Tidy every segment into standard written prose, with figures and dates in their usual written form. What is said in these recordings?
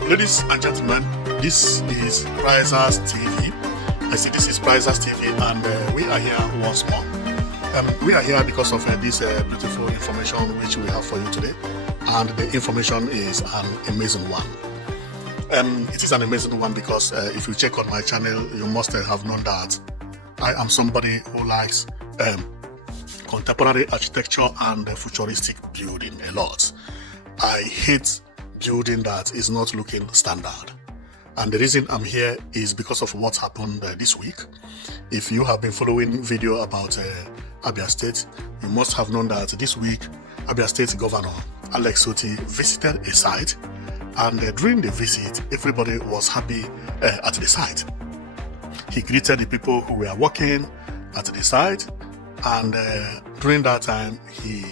Ladies and gentlemen, this is Prizers TV. I see this is Prizers TV, and we are here once more. We are here because of this beautiful information which we have for you today, and the information is an amazing one. It is an amazing one because if you check on my channel, you must have known that I am somebody who likes contemporary architecture and futuristic building a lot. I hate building that is not looking standard, and the reason I'm here is because of what happened this week. If you have been following video about Abia State, you must have known that this week Abia State Governor Alex Otti visited a site, and during the visit everybody was happy at the site. He greeted the people who were working at the site, and during that time he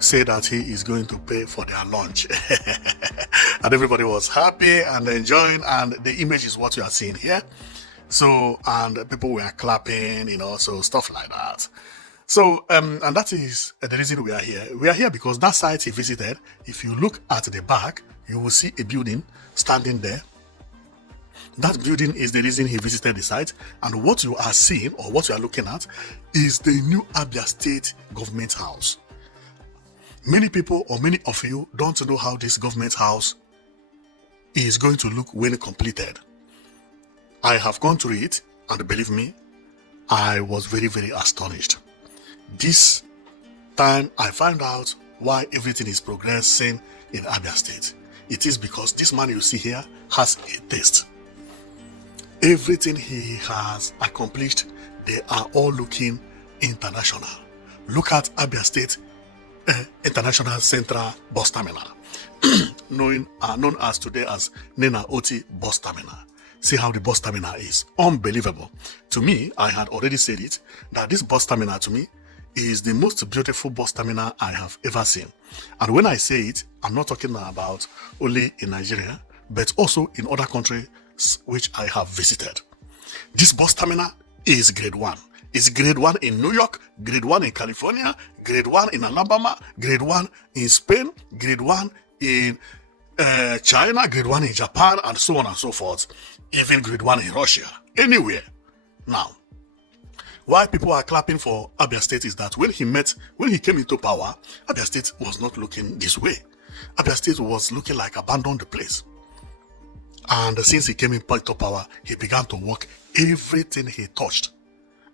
said that he is going to pay for their lunch. And everybody was happy and enjoying, and the image is what you are seeing here. So, and people were clapping, so stuff like that. So, and that is the reason we are here. We are here because that site he visited, if you look at the back, you will see a building standing there. That building is the reason he visited the site, and what you are seeing, or what you are looking at, is the new Abia State Government House. Many people, or many of you, don't know how this government house is going to look when completed. I have gone through it, and believe me, I was very, very astonished. This time I found out why everything is progressing in Abia State. It is because this man you see here has a taste. Everything he has accomplished, they are all looking international. Look at Abia State International Central Bus Terminal, known as today as Nena Otti Bus Terminal. See how the bus terminal is. Unbelievable. To me, I had already said it, that this bus terminal to me is the most beautiful bus terminal I have ever seen. And when I say it, I'm not talking about only in Nigeria, but also in other countries which I have visited. This bus terminal is grade 1. It's grade 1 in New York, grade 1 in California, grade 1 in Alabama, grade 1 in Spain, grade 1 in China, grade 1 in Japan, and so on and so forth. Even grade 1 in Russia. Anywhere. Now, why people are clapping for Abia State is that when he came into power, Abia State was not looking this way. Abia State was looking like abandoned place. And since he came into power, he began to work. Everything he touched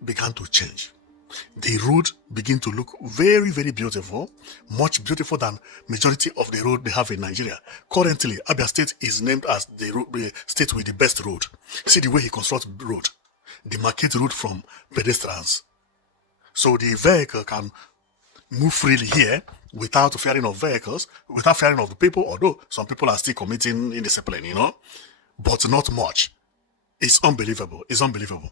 began to change. The road began to look very, very beautiful, much beautiful than majority of the road they have in Nigeria. Currently, Abia State is named as the state with the best road. See the way he constructs road. The market route from pedestrians. So the vehicle can move freely here without fearing of vehicles, without fearing of the people, although some people are still committing indiscipline, but not much. It's unbelievable. It's unbelievable.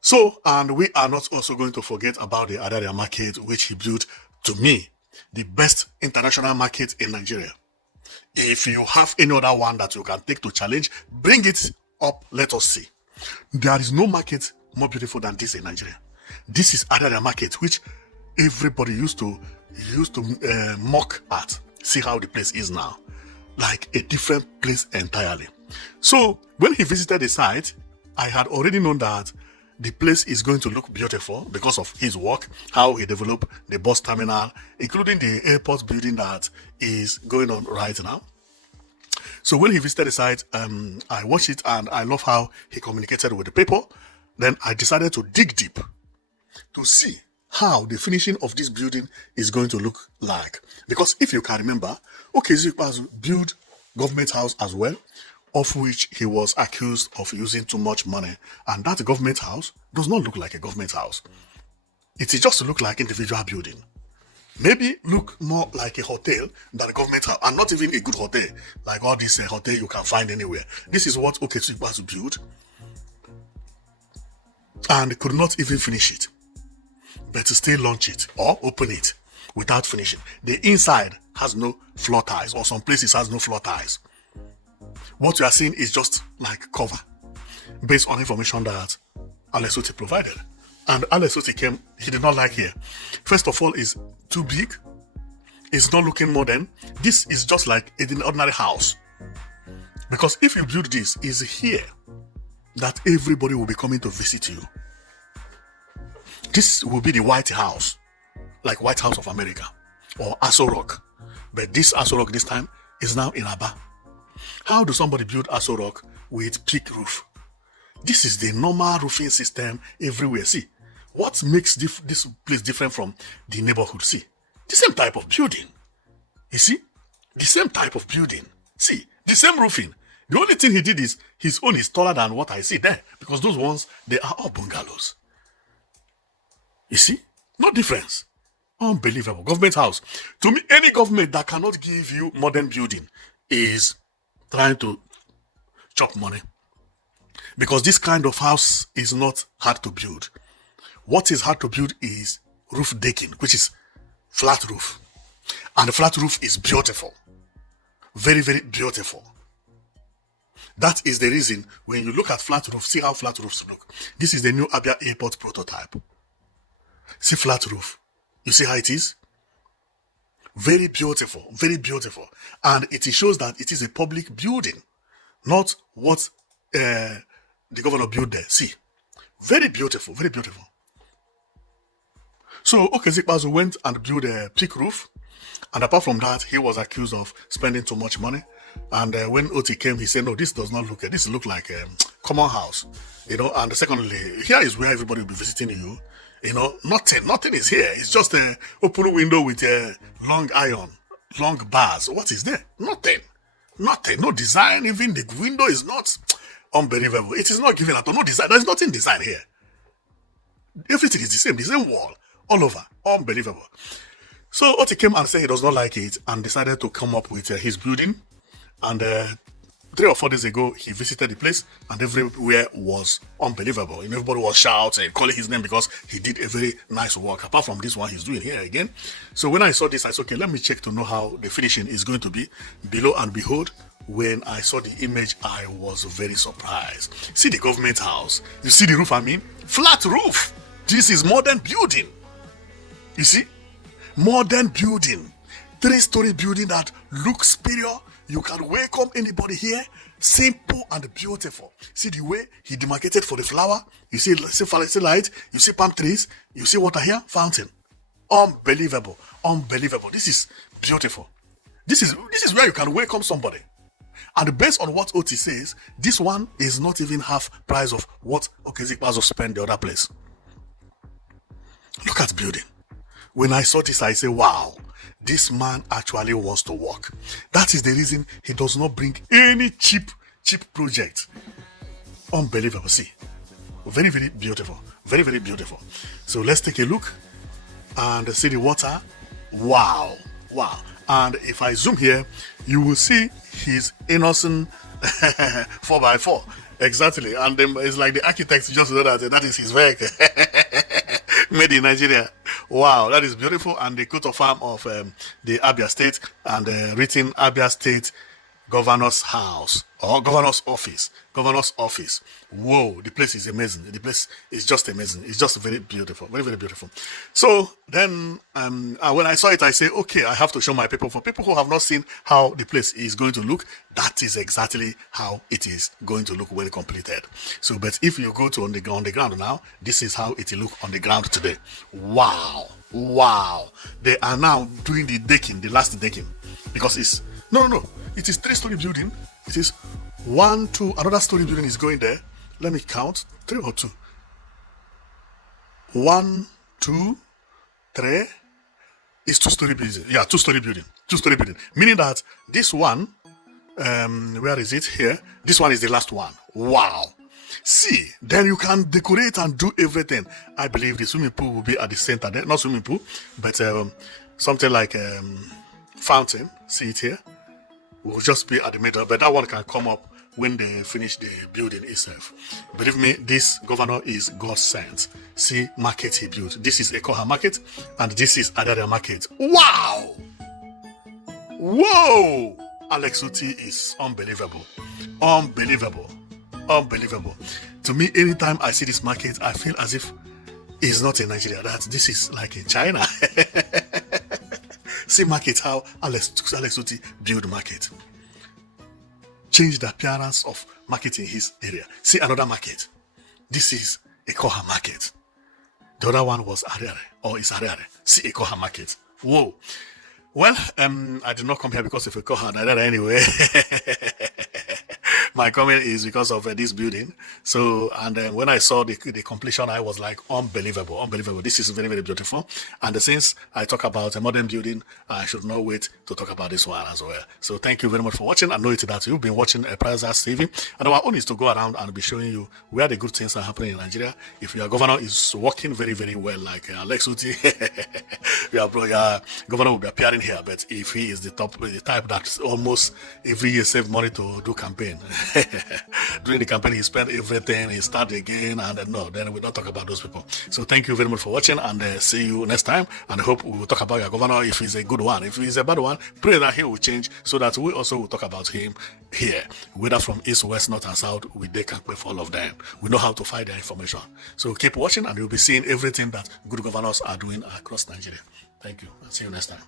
So, and we are not also going to forget about the Adaria market, which he built, to me, the best international market in Nigeria. If you have any other one that you can take to challenge, bring it up, let us see. There is no market more beautiful than this in Nigeria. This is Adaria market, which everybody used to mock at. See how the place is now. Like a different place entirely. So, when he visited the site, I had already known that the place is going to look beautiful because of his work, how he developed the bus terminal, including the airport building that is going on right now. So when he visited the site, I watched it and I love how he communicated with the people. Then I decided to dig deep to see how the finishing of this building is going to look like. Because if you can remember, Okezie built government house as well, of which he was accused of using too much money. And that government house does not look like a government house. It is just to look like individual building. Maybe look more like a hotel than a government house, and not even a good hotel, like all these hotel you can find anywhere. This is what Okezie built, and could not even finish it, but to still launch it or open it without finishing. The inside has no floor tiles, or some places has no floor tiles. What you are seeing is just like cover, based on information that Alex Otti provided. And Alex Otti came, he did not like here. First of all, it's too big. It's not looking modern. This is just like an ordinary house. Because if you build this, it's here that everybody will be coming to visit you. This will be the White House, like White House of America or Aso Rock. But this Aso Rock this time is now in Abia. How do somebody build Aso Rock with peak roof? This is the normal roofing system everywhere. See, what makes this place different from the neighborhood? See, the same type of building. You see, the same type of building. See, the same roofing. The only thing he did is his own is taller than what I see there, because those ones, they are all bungalows. You see, no difference. Unbelievable. Government house. To me, any government that cannot give you modern building is trying to chop money. Because this kind of house is not hard to build. What is hard to build is roof decking, which is flat roof. And the flat roof is beautiful. Very, very beautiful. That is the reason when you look at flat roof, see how flat roofs look. This is the new Abia airport prototype. See flat roof. You see how it is? Very beautiful, very beautiful. And it shows that it is a public building, not what the governor built there. See, very beautiful, very beautiful. So Okezia Ikpeazu went and built a peak roof. And apart from that, he was accused of spending too much money. And when Otti came, he said, no, this does not look, this look like a common house. And secondly, here is where everybody will be visiting you. Nothing is here. It's just a open window with a long iron, long bars. What is there? Nothing. No design. Even the window is not unbelievable. It is not given at all. No design. There's nothing design here. Everything is the same wall, all over. Unbelievable. So Otti came and said he does not like it and decided to come up with his building. And 3 or 4 days ago, he visited the place and everywhere was unbelievable. Everybody was shouting, calling his name because he did a very nice work. Apart from this one he's doing here again. So when I saw this, I said, okay, let me check to know how the finishing is going to be. Below and behold, when I saw the image, I was very surprised. See the government house. You see the roof, flat roof. This is modern building. You see? Modern building. 3-story building that looks superior. You can welcome anybody here. Simple and beautiful. See the way he demarcated for the flower. You see light. You see palm trees. You see water here. Fountain. Unbelievable. Unbelievable. This is beautiful. This is where you can welcome somebody. And based on what Otti says, this one is not even half price of what Okezia Ikpeazu spent the other place. Look at building. When I saw this, I say, wow. This man actually wants to work. That is the reason he does not bring any cheap project. Unbelievable. See, very, very beautiful. Very, very beautiful. So let's take a look and see the water. Wow. And if I zoom here, you will see his innocent 4x4. Exactly. And then it's like the architect just know that is his work. Made in Nigeria. Wow, that is beautiful. And the coat of arms of the Abia State and written Abia State Governor's House or Governor's Office. Governor's Office. Whoa, the place is amazing. The place is just amazing. It's just very beautiful. Very, very beautiful. So then when I saw it, I say, okay, I have to show my people. For people who have not seen how the place is going to look, that is exactly how it is going to look when completed. So, but if you go to on the ground now, this is how it will look on the ground today. Wow. They are now doing the decking, the last decking. Because it's, no. It is 3-story building. It is 1, 2, another story building is going there. Let me count. 3 or 2. 1, 2, 3. It's 2-story building. Yeah, 2-story building. 2-story building. Meaning that this one, where is it? Here. This one is the last one. Wow. See, then you can decorate and do everything. I believe the swimming pool will be at the center there. Not swimming pool, but something like fountain. See it here? Will just be at the middle, but that one can come up when they finish the building itself. Believe me, this governor is God sent. See, market he built. This is Ekoha market, and this is Adada market. Wow! Whoa! Alex Otti is unbelievable. Unbelievable. To me, anytime I see this market, I feel as if it's not in Nigeria. That this is like in China. See market how Alex Otti build market. change the appearance of market in his area. See another market. This is Ekoha market. The other one was Ariare, or is Ariare. See Ekoha market. Whoa. Well, I did not come here because of Ekoha and Ariare anyway. My comment is because of this building. So, and when I saw the completion, I was like, unbelievable. This is very, very beautiful. And since I talk about a modern building, I should not wait to talk about this one as well. So thank you very much for watching. I know it that you've been watching Prices TV. And our own is to go around and be showing you where the good things are happening in Nigeria. If your governor is working very, very well, like Alex Otti, your governor will be appearing here. But if he is the type that almost every year save money to do campaign, during the campaign he spent everything, he start again, and then we don't talk about those people. So thank you very much for watching, and see you next time. And I hope we will talk about your governor if he's a good one. If he's a bad one, pray that he will change so that we also will talk about him here, whether from east, west, north, and south. They can pay for all of them. We know how to find their information. So keep watching, and you'll be seeing everything that good governors are doing across Nigeria. Thank you, and see you next time.